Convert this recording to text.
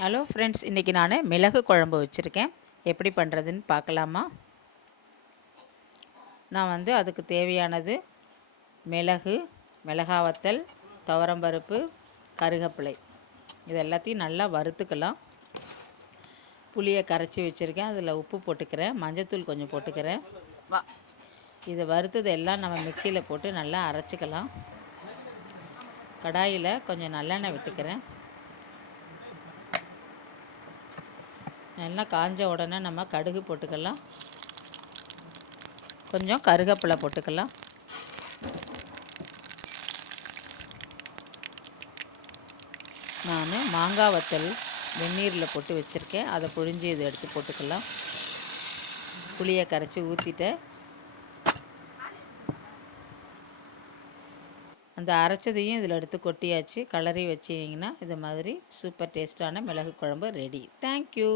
Hello friends, இன்றைக்கி நான் மிளகு குழம்பு வச்சுருக்கேன். எப்படி பண்ணுறதுன்னு பார்க்கலாமா? நான் அதுக்கு தேவையானது மிளகு, மிளகாவத்தல், துவரம்பருப்பு, கருகப்பிலை, இது எல்லாத்தையும் நல்லா வறுத்துக்கலாம். புளியை கரைச்சி வச்சுருக்கேன். அதில் உப்பு போட்டுக்கிறேன், மஞ்சத்தூள் கொஞ்சம் போட்டுக்கிறேன். இதை வறுத்தது எல்லாம் நம்ம மிக்சியில் போட்டு நல்லா அரைச்சிக்கலாம். கடாயில் கொஞ்சம் நல்லெண்ணெய் விட்டுக்கிறேன். நல்லா காஞ்ச உடனே நம்ம கடுகு போட்டுக்கலாம், கொஞ்சம் கருகப்பிலை போட்டுக்கலாம். நான் மாங்காய் வத்தல் வெந்நீரில் போட்டு வச்சுருக்கேன், அதை புழிஞ்சு இதை எடுத்து போட்டுக்கலாம். புளியை கரைச்சி ஊற்றிட்டேன். அந்த அரைச்சதையும் இதில் எடுத்து கொட்டியாச்சு. கலரி வச்சிங்கன்னா இது மாதிரி சூப்பர் டேஸ்ட்டான மிளகு குழம்பு ரெடி. தேங்க்யூ.